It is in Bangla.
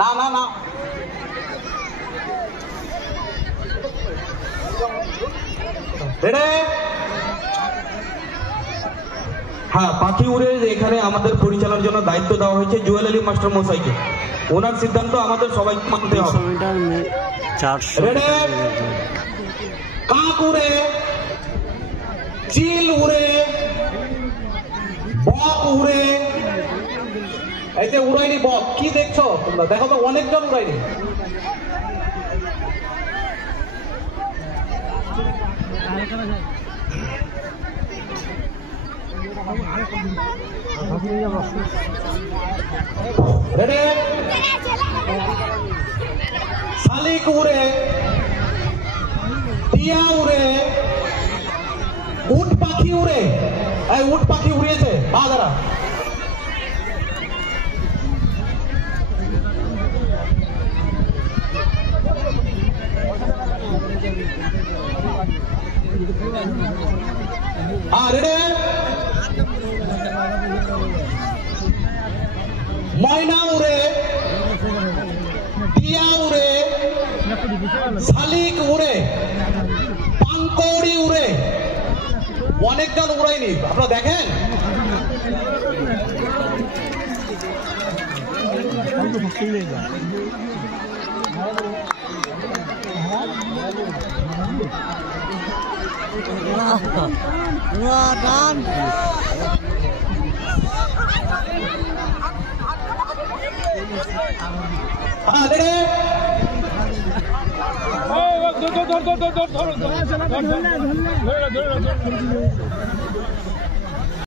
না না না, হ্যাঁ পাখি উড়ে এখানে আমাদের পরিচালনার জন্য দায়িত্ব দেওয়া হয়েছে জুয়েল আলী মাস্টার মশাইকে। ওনার সিদ্ধান্ত আমাদের সবাইকে মানতে হবে। কাক উড়ে, চিল উড়ে, বক উড়ে, এই যে উড়াইনি বক, কি দেখছো তোমরা? দেখো তো অনেকজন উড়াইনি। শালিক উড়ে, টিয়া উড়ে, উট পাখি উড়ে। এই উট পাখি উড়িয়েছে বাজারা। ময়না উড়ে, টিয়া উড়ে, শালিক উড়ে, পাঙ্কৌড়ি উড়ে। অনেকজন উড়াইনি, আপনারা দেখেন।